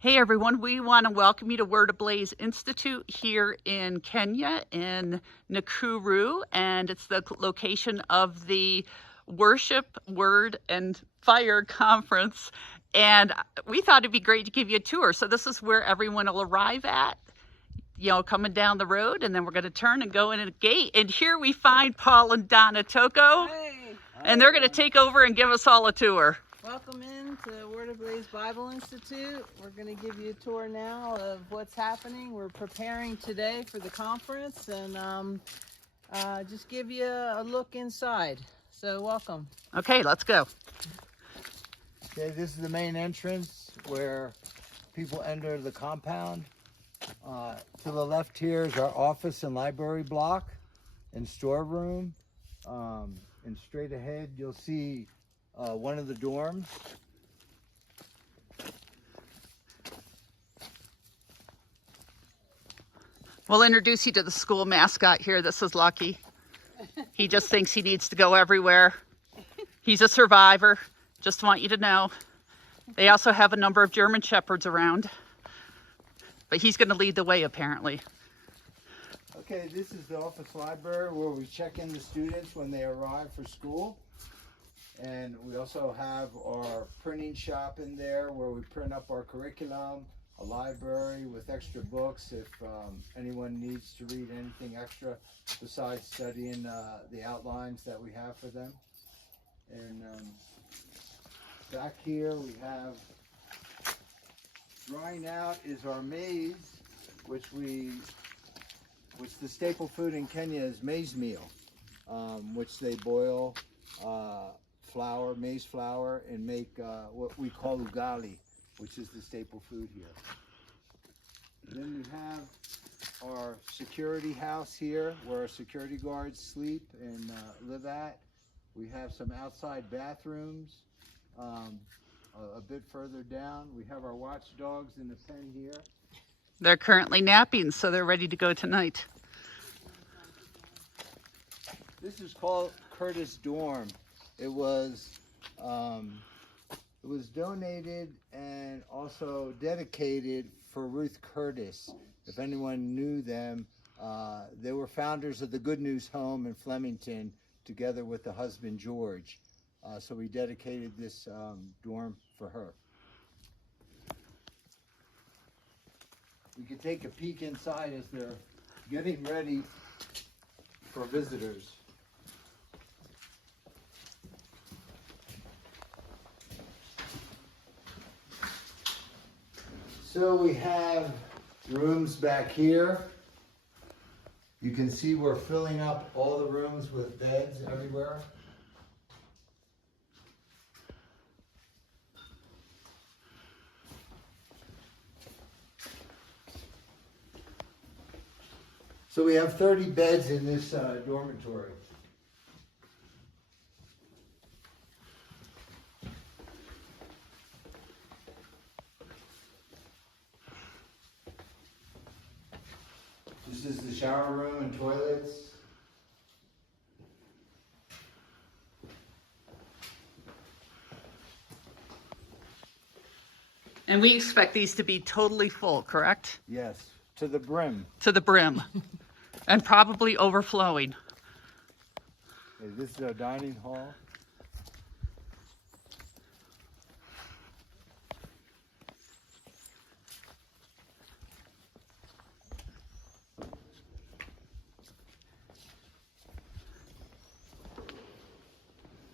Hey everyone, we want to welcome you to Word Ablaze Institute here in Kenya, in Nakuru, and it's the location of the Worship, Word, and Fire Conference. And we thought it'd be great to give you a tour. So this is where everyone will arrive at, coming down the road, and then we're going to turn and go in a gate. And here we find Paul and Donna Toko, Hey. And they're going to take over and give us all a tour. Welcome in to Word Ablaze Bible Institute. We're going to give you a tour now of what's happening. We're preparing today for the conference and just give you a look inside. So welcome. Okay, let's go. Okay, this is the main entrance where people enter the compound. To the left here is our office and library block and storeroom. And straight ahead you'll see one of the dorms. We'll introduce you to the school mascot here. This is Lucky. He just thinks he needs to go everywhere. He's a survivor. Just want you to know. They also have a number of German Shepherds around. But he's going to lead the way, apparently. Okay, this is the office library where we check in the students when they arrive for school. And we also have our printing shop in there where we print up our curriculum, a library with extra books if anyone needs to read anything extra besides studying the outlines that we have for them. And back here we have, drying out is our maize, which the staple food in Kenya is maize meal, which they boil maize flour, and make what we call ugali, which is the staple food here. Then we have our security house here where our security guards sleep and live at. We have some outside bathrooms. A bit further down, we have our watchdogs in the pen here. They're currently napping, so they're ready to go tonight. This is called Curtis Dorm. It was donated and also dedicated for Ruth Curtis. If anyone knew them, they were founders of the Good News Home in Flemington, together with the husband George. So we dedicated this dorm for her. You can take a peek inside as they're getting ready for visitors. So we have rooms back here. You can see we're filling up all the rooms with beds everywhere. So we have 30 beds in this dormitory. This is the shower room and toilets. And we expect these to be totally full, correct? Yes, to the brim. To the brim. And probably overflowing. Okay, this is our dining hall.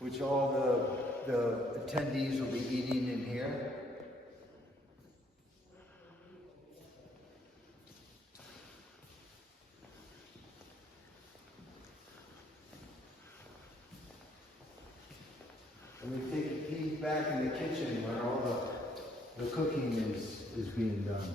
Which all the attendees will be eating in here. And we take a peek back in the kitchen where all the cooking is being done.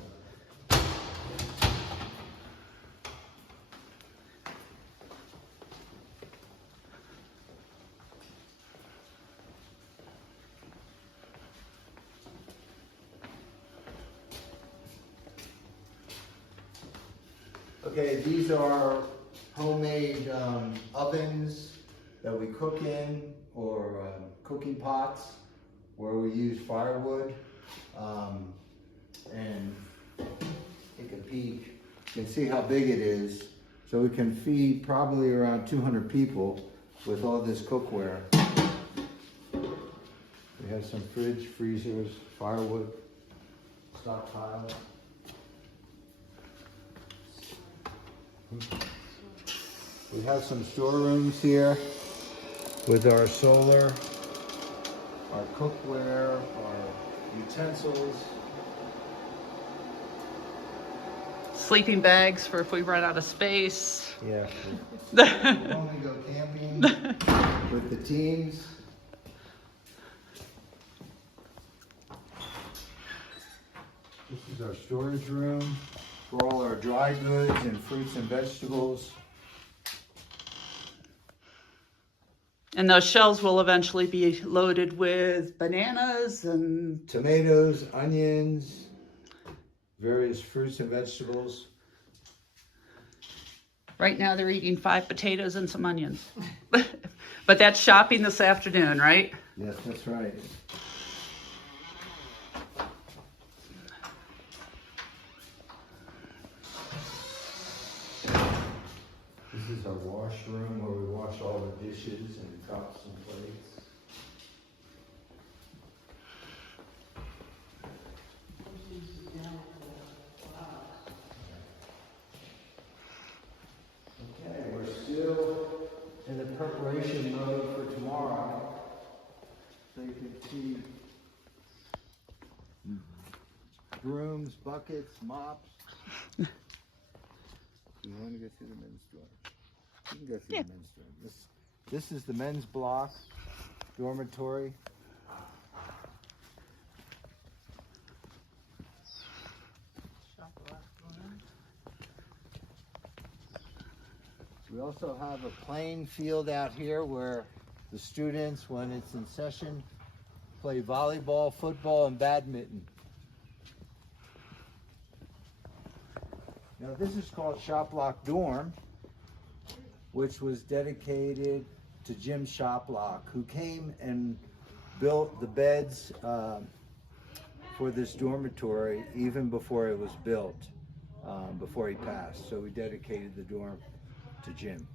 Okay, these are homemade ovens that we cook in, or cooking pots where we use firewood. and take a peek. You can see how big it is. So we can feed probably around 200 people with all this cookware. We have some fridge, freezers, firewood, stockpile. We have some storerooms here with our solar, our cookware, our utensils. Sleeping bags for if we run out of space. Yeah. We only go camping with the teams. This is our storage room for all our dry goods and fruits and vegetables. And those shelves will eventually be loaded with bananas and Tomatoes, onions, various fruits and vegetables. right now they're eating 5 potatoes and some onions. But that's shopping this afternoon, right? Yes, that's right. This is our washroom where we wash all the dishes and cups and plates. Okay, we're still in the preparation mode for tomorrow. So you can see brooms, buckets, mops. You want to go through the men's dorm? You can go through the men's dorm. This is the men's block, dormitory. We also have a playing field out here where the students, when it's in session, play volleyball, football, and badminton. Now this is called Shoplock Dorm, which was dedicated to Jim Shoplock, who came and built the beds for this dormitory even before it was built, before he passed. So we dedicated the dorm to Jim.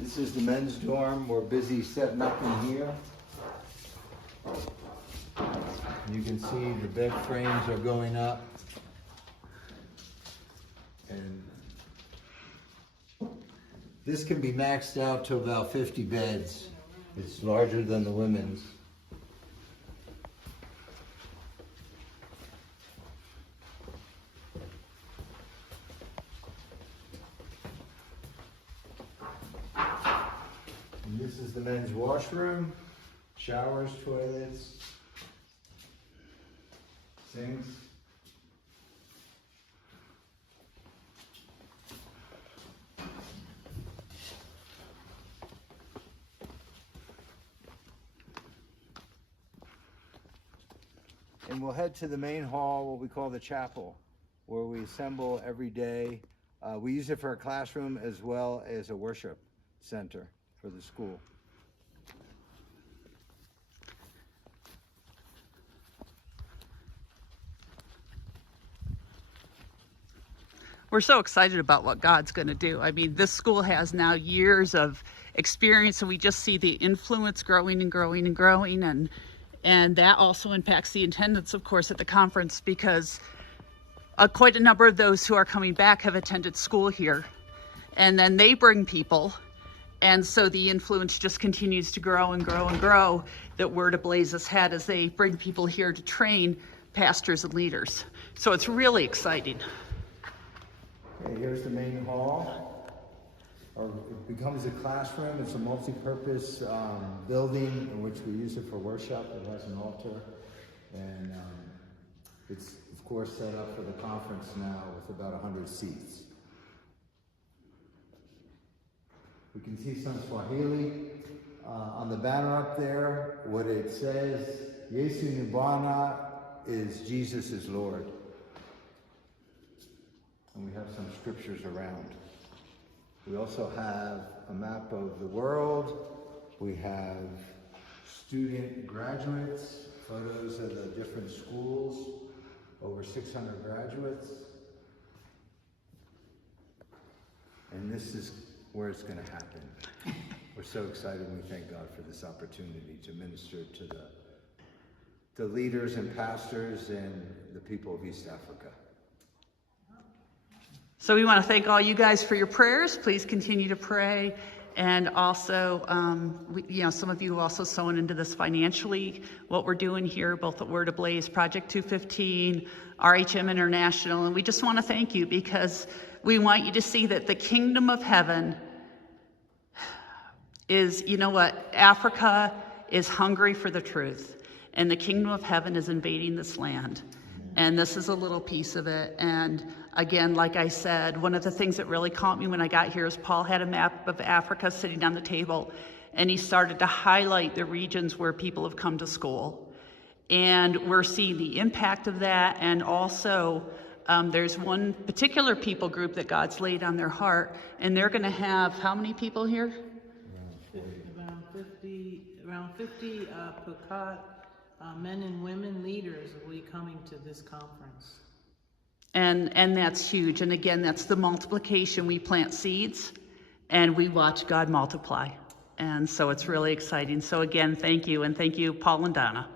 This is the men's dorm. We're busy setting up in here. You can see the bed frames are going up. And this can be maxed out to about 50 beds. It's larger than the women's. And this is the men's washroom, showers, toilets, sinks. And we'll head to the main hall, what we call the chapel, where we assemble every day. We use it for a classroom as well as a worship center for the school. We're so excited about what God's going to do. I mean, this school has now years of experience, and we just see the influence growing and growing and growing, and that also impacts the attendance, of course, at the conference, because quite a number of those who are coming back have attended school here, and then they bring people, and so the influence just continues to grow and grow and grow that Word Ablaze has had as they bring people here to train pastors and leaders. So it's really exciting. Okay, here's the main hall. It becomes a classroom. It's a multi-purpose building in which we use it for worship. It has an altar, and it's of course set up for the conference now with about 100 seats. We can see some Swahili on the banner up there. What it says, Yesu ni Bwana, is Jesus is Lord. And we have some scriptures around We also have a map of the world. We have student graduates, photos of the different schools, over 600 graduates. And this is where it's going to happen. We're so excited, and we thank God for this opportunity to minister to the leaders and pastors and the people of East Africa. So we want to thank all you guys for your prayers. Please continue to pray. And also, some of you have also sown into this financially, what we're doing here, both at Word Ablaze, Project 215, RHM International. And we just want to thank you because we want you to see that the kingdom of heaven is, Africa is hungry for the truth. And the kingdom of heaven is invading this land. And this is a little piece of it. And again, like I said, one of the things that really caught me when I got here is Paul had a map of Africa sitting on the table, and he started to highlight the regions where people have come to school. And we're seeing the impact of that. And also, there's one particular people group that God's laid on their heart, and they're going to have how many people here? Around 50 Pukat men and women leaders will be coming to this conference. And that's huge. And again, that's the multiplication. We plant seeds and we watch God multiply. And so it's really exciting. So again, thank you. And thank you, Paul and Donna.